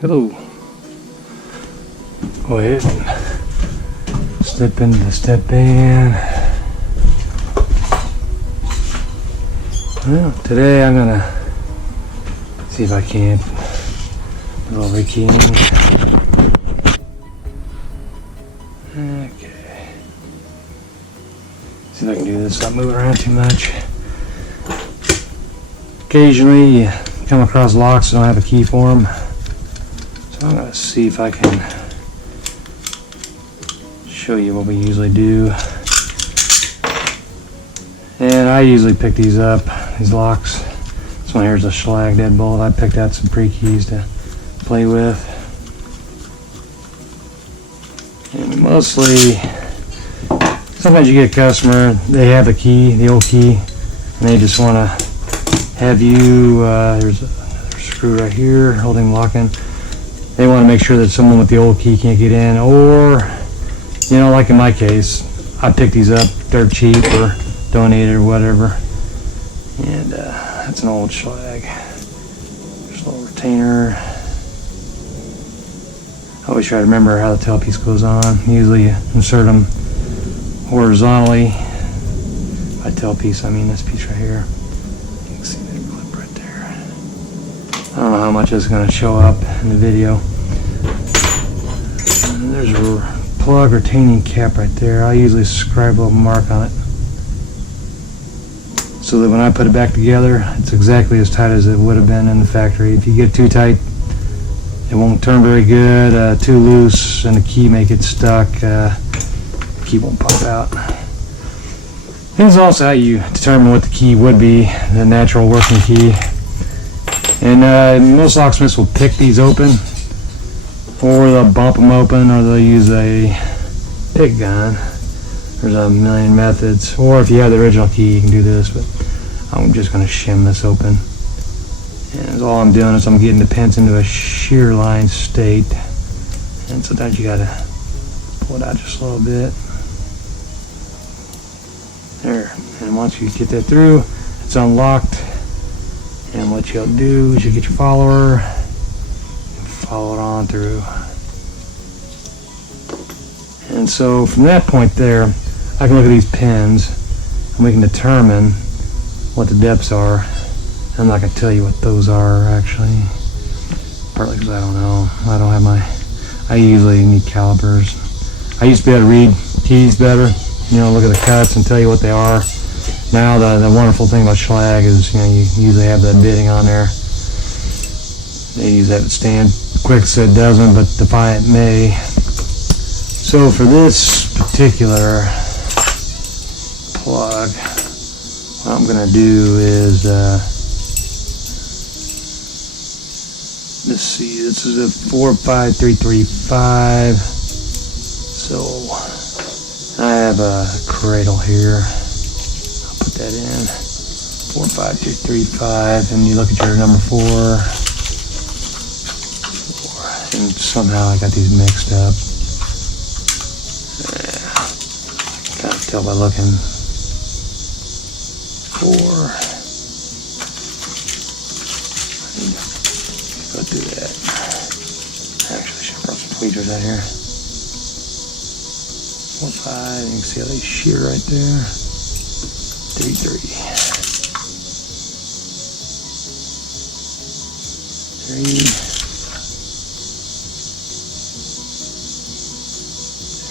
Hello. Go ahead and step into the Stepvan. Well, today I'm gonna see if I can't do a little rekeying. Okay. See if I can do this without moving around too much. Occasionally you come across locks that don't have a key for them. So I'm going to see if I can show you what we usually do. And I usually pick these up, these locks. This one here is a Schlage deadbolt. I picked out some pre-keys to play with. And mostly, sometimes you get a customer, they have the key, the old key, and they just want to have you, there's another screw right here holding locking. They want to make sure that someone with the old key can't get in, or, you know, like in my case, I picked these up dirt cheap or donated or whatever. And that's an old Schlage. There's a little retainer. I always try to remember how the tailpiece goes on. Usually you insert them horizontally. By tailpiece, I mean this piece right here. You can see that clip right there. I don't know how much is going to show up in the video. And there's a plug retaining cap right there. I usually scribe a little mark on it, so that when I put it back together, it's exactly as tight as it would have been in the factory. If you get too tight, it won't turn very good. Too loose and the key may get stuck. The key won't pop out. This is also how you determine what the key would be, the natural working key. And most locksmiths will pick these open, or they'll bump them open, or they'll use a pick gun. There's a million methods. Or if you have the original key, you can do this, but I'm just going to shim this open. And all I'm doing is I'm getting the pins into a shear line state. And sometimes you got to pull it out just a little bit. There. And once you get that through, it's unlocked. And what you'll do is you get your follower and follow it on through. And so from that point there, I can look at these pins and we can determine what the depths are. I'm not going to tell you what those are actually, partly because I don't know. I usually need calipers. I used to be able to read keys better, you know, look at the cuts and tell you what they are. Now the wonderful thing about Schlage is, you know, you usually have that bitting on there. They usually have it stand quick so it doesn't, but Defiant may. So for this particular plug, what I'm going to do is, let's see, this is a 45335. So I have a cradle here. I'll put that in. 45335, and you look at your number 4. And somehow I got these mixed up. Kind of tell by looking. 4. Go do that. Actually, I should brought some tweezers out here. 4, 5. You can see how they shear right there. 3, 3. 3.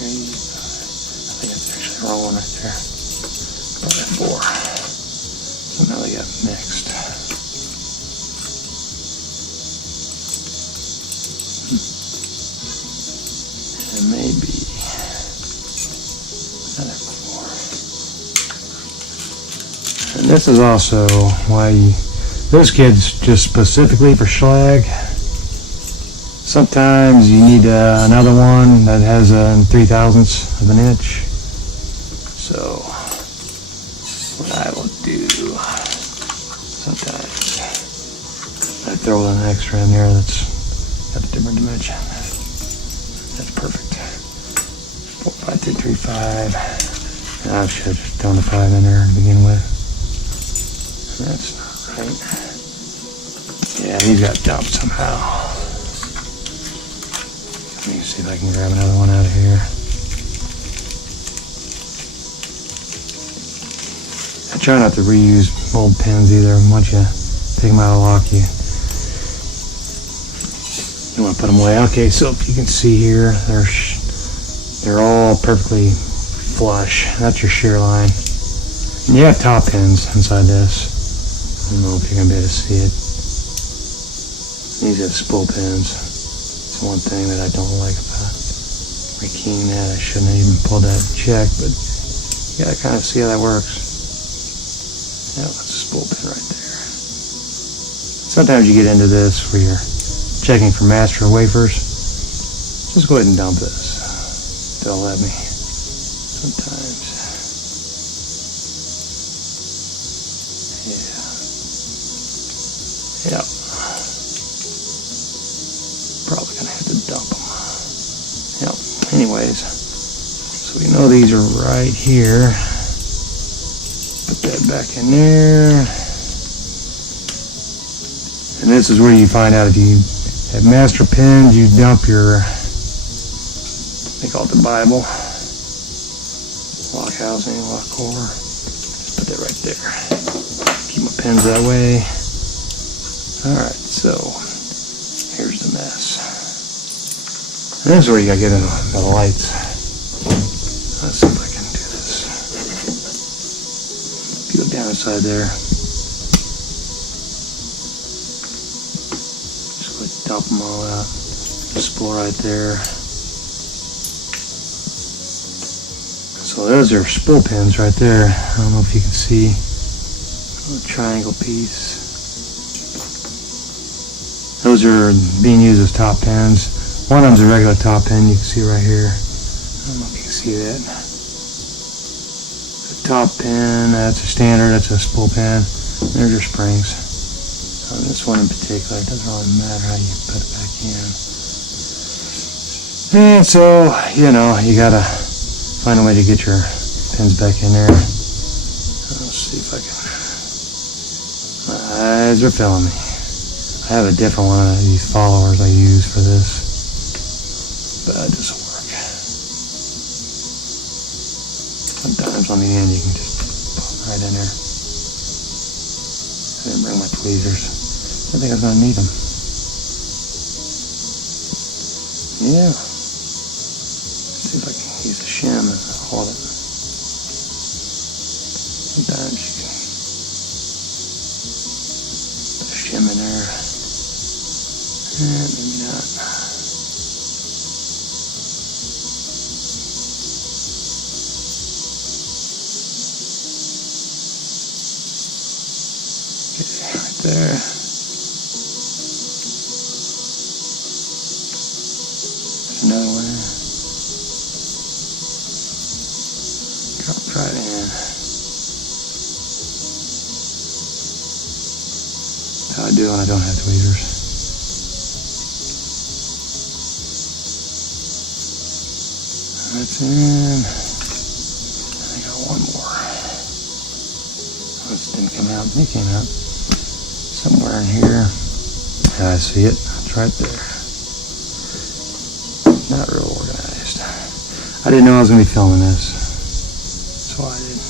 3. I think that's actually the wrong one right there. Probably 4. So now they got mixed. And maybe another 4. And this is also why this kit's just specifically for Schlage. Sometimes you need another one that has a 3/1000 of an inch. So what I will do, sometimes I throw an extra in there that's got a different dimension. That's perfect. 45335. I should have thrown the 5 in there to begin with. That's not right. Yeah, these got dumped somehow. Let me see if I can grab another one out of here. I try not to reuse old pins either. Once you take them out of the lock, you want to put them away. Okay, so if you can see here, they're all perfectly flush. That's your shear line. And you have top pins inside this. I don't know if you're going to be able to see it. These have spool pins. It's one thing that I don't like about rekeying that. I shouldn't have even pulled that check, but you got to kind of see how that works. Yeah, that's a spool pin right there. Sometimes you get into this where you're checking for master wafers. Just go ahead and dump this. They'll let me. Sometimes. Yeah. Yep. Probably gonna have to dump them. Yep. Anyways, so we know these are right here. Put that back in there. And this is where you find out if you have master pins, you dump your, they call it the Bible. Lock housing, lock core. Just put that right there. Keep my pins that way. Alright, so here's the mess. And this is where you gotta get in the lights. Let's see if I can do this. If you go down inside there, just go ahead and dump them all out. The spool right there. So those are spool pins right there. I don't know if you can see a little triangle piece. Those are being used as top pins. One of them's a regular top pin, you can see right here. I don't know if you can see that. The top pin, that's a standard, that's a spool pin. There's your springs. This one in particular, it doesn't really matter how you put it back in. And so, you know, you gotta find a way to get your pins back in there. Let's see if I can. My eyes are failing me. I have a different one of these followers I use for this, but it doesn't work. Sometimes on the end you can just put them right in there. I didn't bring my tweezers. I think I was going to need them. Yeah. Let's see if I can use a shim and hold it. Sometimes you can put a shim in there. Maybe not. Okay, right there. There's another one. Drop right in. That's how I do when I don't have tweezers. That's in. I got one more. This didn't come out. It came out somewhere in here. I see it. It's right there. Not real organized. I didn't know I was going to be filming this, so I didn't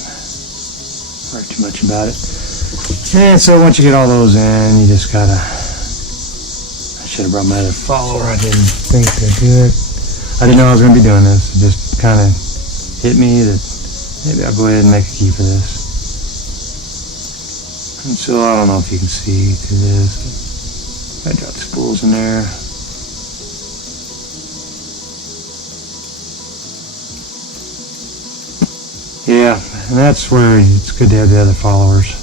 worry too much about it. And so once you get all those in, you just gotta. I should have brought my other follower. I didn't think to do it. I didn't know I was going to be doing this. It just kind of hit me that maybe I'll go ahead and make a key for this. And so I don't know if you can see through this. I got the spools in there. Yeah, and that's where it's good to have the other followers.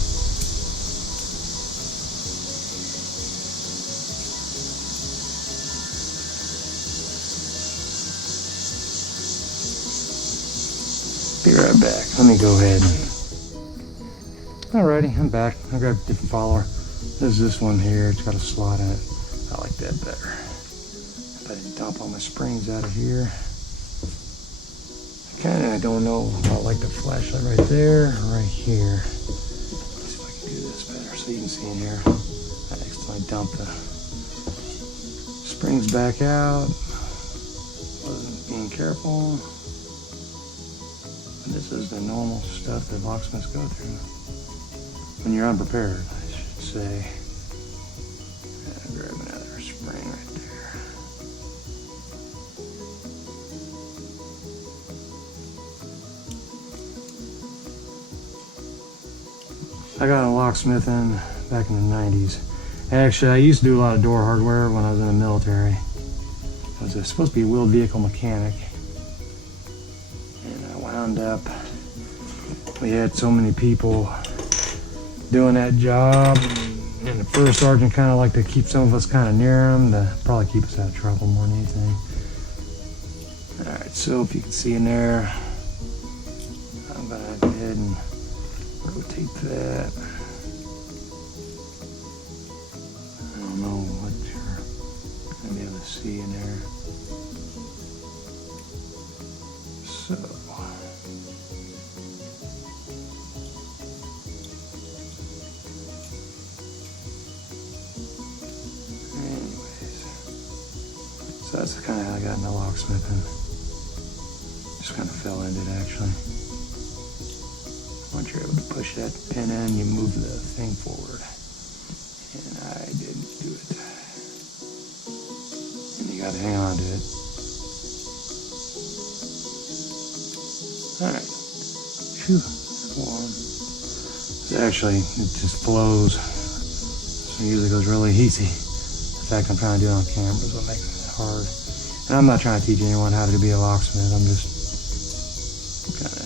Be right back. Let me go ahead. Alrighty, I'm back. I grabbed a different follower. There's this one here. It's got a slot in it. I like that better. If I dump all my springs out of here. I don't know if I like the flashlight right there or right here. Let's see if I can do this better so you can see in here. I accidentally dumped the springs back out. being careful. This is the normal stuff that locksmiths go through when you're unprepared, I should say. Grab another spring right there. I got a locksmith in back in the 90s. Actually, I used to do a lot of door hardware when I was in the military. I was supposed to be a wheeled vehicle mechanic. And I wound up, we had so many people doing that job. And the first sergeant kind of liked to keep some of us kind of near him to probably keep us out of trouble more than anything. All right, so if you can see in there, I'm gonna go ahead and rotate that. I don't know what you're gonna be able to see in there. So. So that's kind of how I got into locksmithing. Just kind of fell into it actually. Once you're able to push that pin in, you move the thing forward. And I didn't do it. And you gotta hang on to it. Alright. Phew, warm. Actually, it just flows. So it usually goes really easy. In fact, I'm trying to do it on camera is what makes it hard. And I'm not trying to teach anyone how to be a locksmith. I'm just kind of,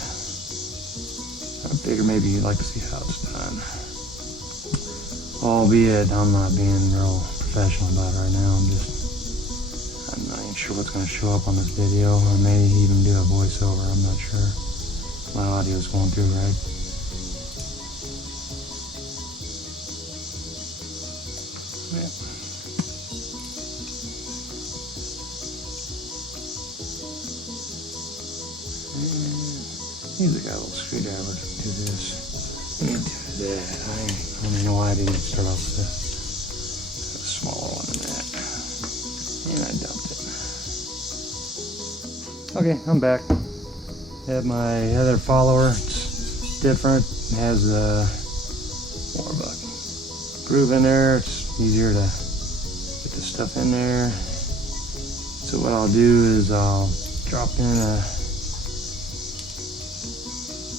I figure maybe you'd like to see how it's done. Albeit, I'm not being real professional about it right now. I'm not even sure what's going to show up on this video. I may even do a voiceover. I'm not sure. My audio's going through right. Yeah. Usually got a little screwdriver to do this. And do that. I don't even know why I didn't start off with a smaller one than that. And I dumped it. Okay, I'm back. I have my other follower. It's different. It has more of a groove in there. It's easier to get the stuff in there. So what I'll do is I'll drop in a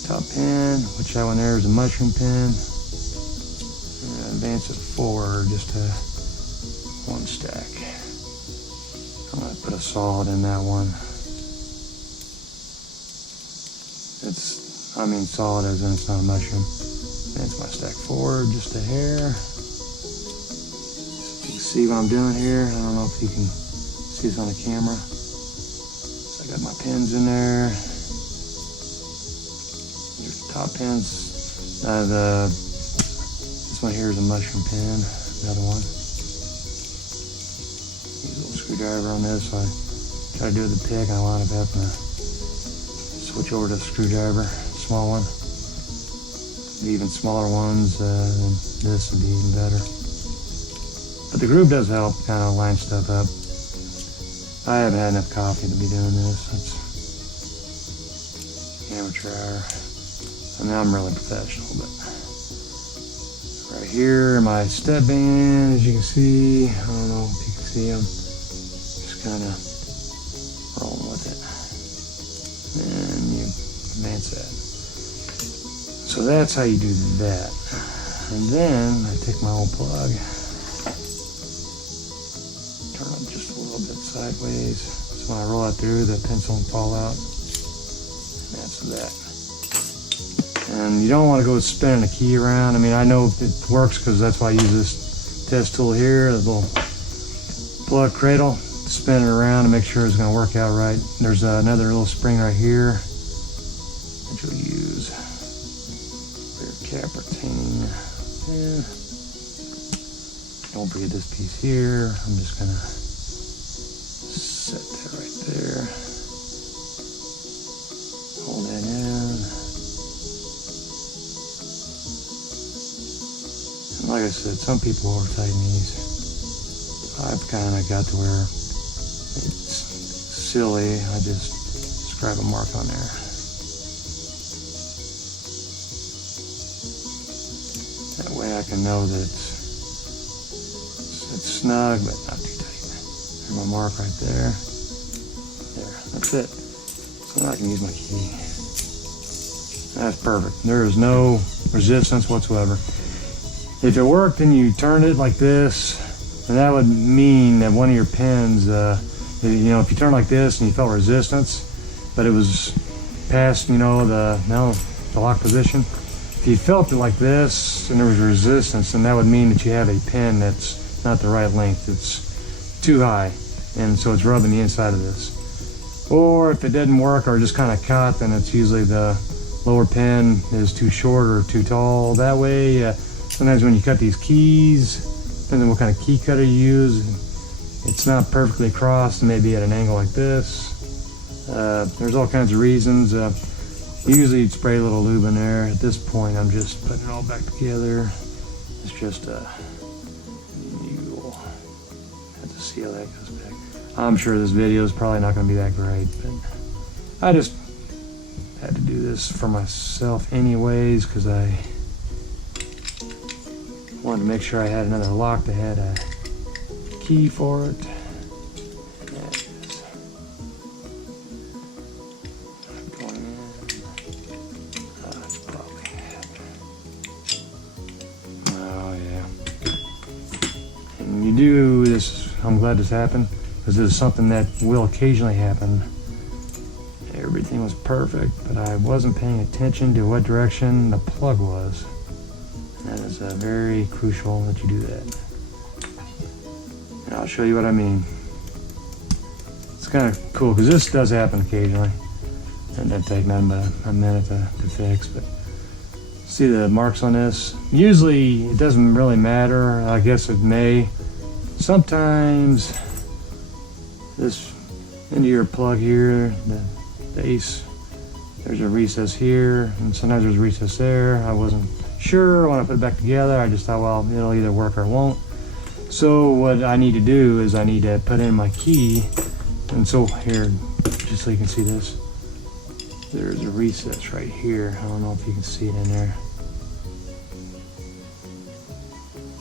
top pin, which that one there is a mushroom pin, and advance it forward just to one stack. I'm going to put a solid in that one. I mean solid as in it's not a mushroom. Advance my stack forward just a hair. So you can see what I'm doing here. I don't know if you can see this on the camera. So I got my pins in there. Top pins, this one here is a mushroom pin, another one. Use a little screwdriver on this, so I try to do it with the pick, and I wound up having to switch over to the screwdriver, small one. The even smaller ones than this would be even better. But the groove does help kind of line stuff up. I haven't had enough coffee to be doing this. It's amateur hour. I mean, I'm really professional, but right here, my Stepvan, as you can see, I don't know if you can see them, just kind of rolling with it, and you advance that. So that's how you do that. And then I take my old plug, turn it just a little bit sideways, so when I roll it through, the pencil won't fall out, and that's that. And you don't want to go spinning the key around. I mean, I know it works because that's why I use this test tool here, the little plug cradle, spin it around to make sure it's going to work out right. There's another little spring right here that you'll use for your cap retaining. Yeah. Don't forget this piece here. I'm just going to set that right there. Hold that in. Like I said, some people over tighten these. I've kind of got to where it's silly, I just scribe a mark on there. That way I can know that it's snug, but not too tight. There's my mark right there. There, that's it. So now I can use my key. That's perfect. There is no resistance whatsoever. If it worked and you turned it like this, then that would mean that one of your pins, you know, if you turn like this and you felt resistance, but it was past, you know, the lock position. If you felt it like this and there was resistance, then that would mean that you have a pin that's not the right length. It's too high, and so it's rubbing the inside of this. Or if it didn't work or just kind of caught, then it's usually the lower pin is too short or too tall. That way, sometimes when you cut these keys, depending on what kind of key cutter you use, it's not perfectly across, maybe at an angle like this. There's all kinds of reasons. Usually you'd spray a little lube in there. At this point, I'm just putting it all back together. It's just you'll have to see how that goes back. I'm sure this video is probably not going to be that great, but I just had to do this for myself anyways, because I wanted to make sure I had another lock that had a key for it. There it is. Going in. That's probably it. Oh yeah. And you do this, I'm glad this happened, because this is something that will occasionally happen. Everything was perfect, but I wasn't paying attention to what direction the plug was. That is very crucial that you do that. And I'll show you what I mean. It's kind of cool because this does happen occasionally. It doesn't take nothing but a minute to fix, but see the marks on this? Usually it doesn't really matter. I guess it may. Sometimes this into your plug here, the base, there's a recess here, and sometimes there's a recess there. I wasn't sure when I put it back together. I just thought, well, it'll either work or it won't. So what I need to do is I need to put in my key, and so here, just so you can see this, there's a recess right here. I don't know if you can see it in there.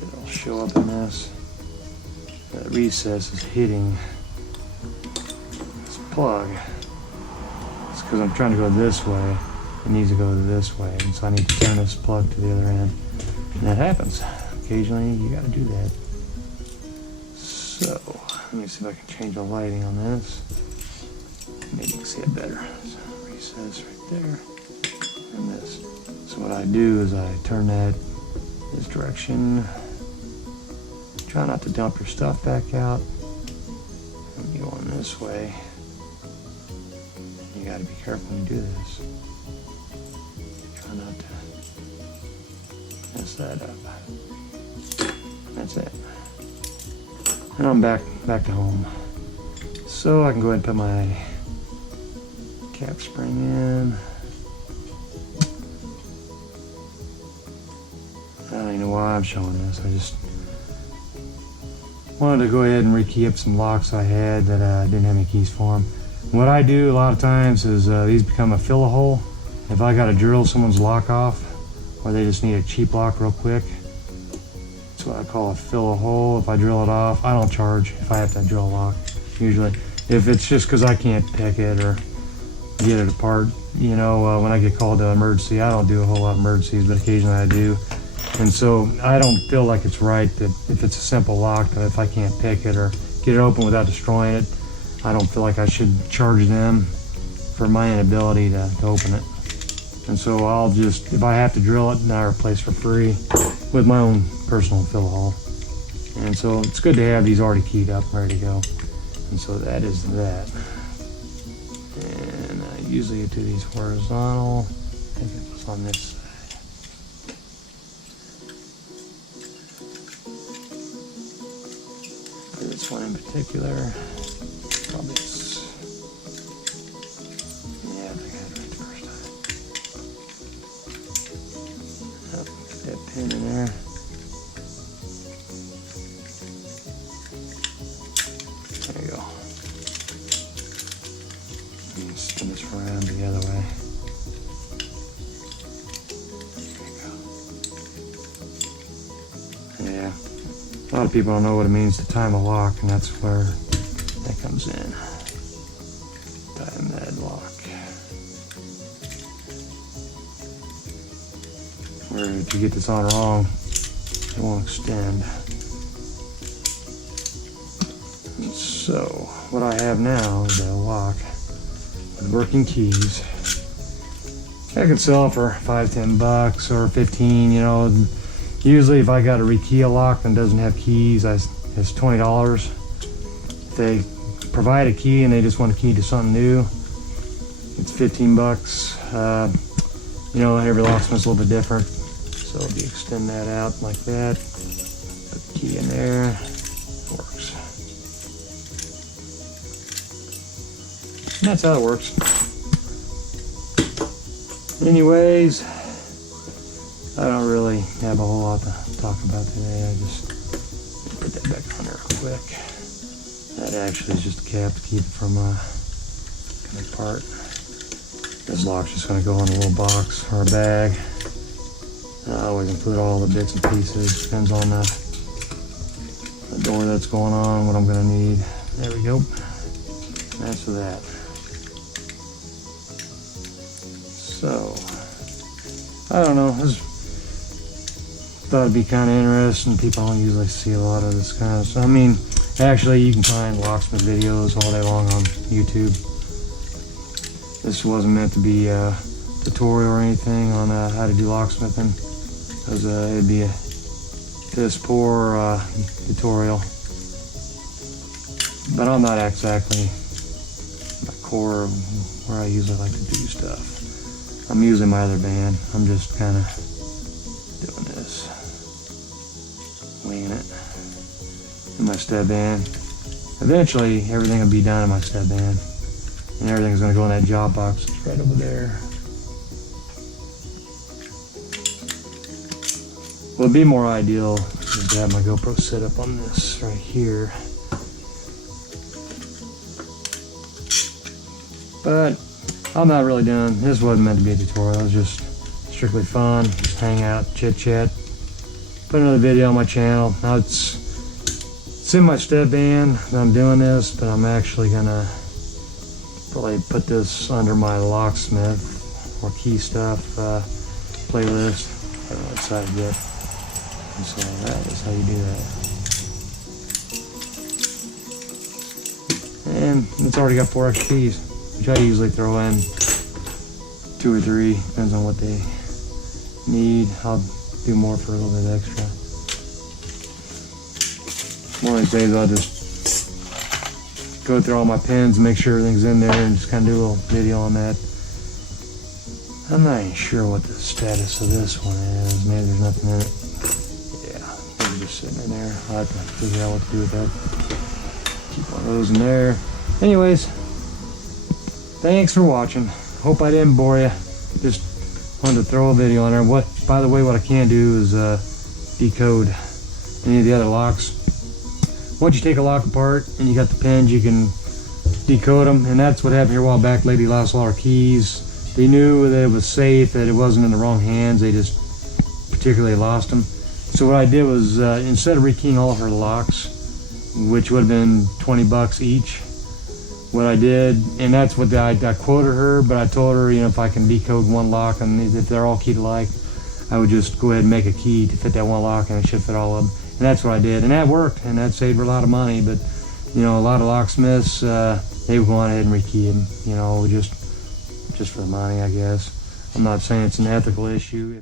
It'll show up in this. That recess is hitting this plug. Because I'm trying to go this way, it needs to go this way, and so I need to turn this plug to the other end, and that happens. Occasionally you got to do that. So let me see if I can change the lighting on this. Maybe you can see it better. So recess right there, and this. So what I do is I turn that this direction. Try not to dump your stuff back out. And you go on this way. You got to be careful when you do this. Try not to mess that up. That's it. And I'm back to home. So I can go ahead and put my cap spring in. I don't even know why I'm showing this. I just wanted to go ahead and rekey up some locks I had that didn't have any keys for them. What I do a lot of times is these become a fill-a hole. If I got to drill someone's lock off, or they just need a cheap lock real quick, that's what I call a fill-a hole. If I drill it off, I don't charge if I have to drill a lock, usually. If it's just because I can't pick it or get it apart, you know, when I get called to emergency, I don't do a whole lot of emergencies, but occasionally I do. And so I don't feel like it's right that if it's a simple lock, that if I can't pick it or get it open without destroying it, I don't feel like I should charge them for my inability to open it. And so I'll just, if I have to drill it, then I replace for free with my own personal fill hole. And so it's good to have these already keyed up, ready to go. And so that is that. And I usually do these horizontal. I think it was on this side. For this one in particular. Probably it's, yeah, I think I had it right the first time. Yep, get that pin in there. There you go. lot of people don't know what it means to time a lock, and that's where that comes in. Time that lock. Where if you get this on wrong, it won't extend. And so what I have now is a lock with working keys. I can sell it for $5-10 or 15. You know, usually if I got a rekey lock and doesn't have keys, it's $20. If they provide a key and they just want a key to something new, it's $15. You know, every locksmith's a little bit different. So if you extend that out like that, put the key in there, it works. And that's how it works. Anyways, I don't really have a whole lot to talk about today. I just put that back on there real quick. That actually is just a cap to keep it from coming apart. This lock's just going to go in a little box or a bag. I always include all the bits and pieces. Depends on the door that's going on, what I'm going to need. There we go. That's for that. So, I don't know. Thought it'd be kind of interesting. People don't usually see a lot of this kind of stuff. I mean, actually, you can find locksmith videos all day long on YouTube. This wasn't meant to be a tutorial or anything on how to do locksmithing. Because it'd be a piss poor tutorial. But I'm not exactly my core of where I usually like to do stuff. I'm using my other band. I'm just kind of doing this, winging it in my Stepvan. Eventually, everything will be done in my Stepvan, and everything's going to go in that job box that's right over there. What would be more ideal is to have my GoPro set up on this right here. But I'm not really doing, this wasn't meant to be a tutorial, it was just strictly fun, just hang out, chit chat. Put another video on my channel. Now it's in my Stepvan that I'm doing this, but I'm actually gonna probably put this under my locksmith or key stuff playlist. I haven't decided yet. And so that is how you do that. And it's already got 4 extra keys, which I usually throw in 2 or 3, depends on what they need. I'll do more for a little bit extra. One of these days I'll just go through all my pins and make sure everything's in there and just kind of do a little video on that. I'm not even sure what the status of this one is. Maybe there's nothing in it. Yeah, they're just sitting in there. I'll have to figure out what to do with that. Keep one of those in there. Anyways, thanks for watching. Hope I didn't bore you. Just wanted to throw a video on there. By the way, what I can do is decode any of the other locks. Once you take a lock apart and you got the pins, you can decode them. And that's what happened here a while back. Lady lost all her keys. They knew that it was safe, that it wasn't in the wrong hands. They just particularly lost them. So what I did was, instead of rekeying all of her locks, which would have been $20 each, what I did, and that's what I quoted her, but I told her, you know, if I can decode one lock and if they're all keyed alike, I would just go ahead and make a key to fit that one lock and it should fit all of them. And that's what I did, and that worked, and that saved her a lot of money. But you know, a lot of locksmiths, they would go on ahead and rekey them, you know, just for the money, I guess. I'm not saying it's an ethical issue.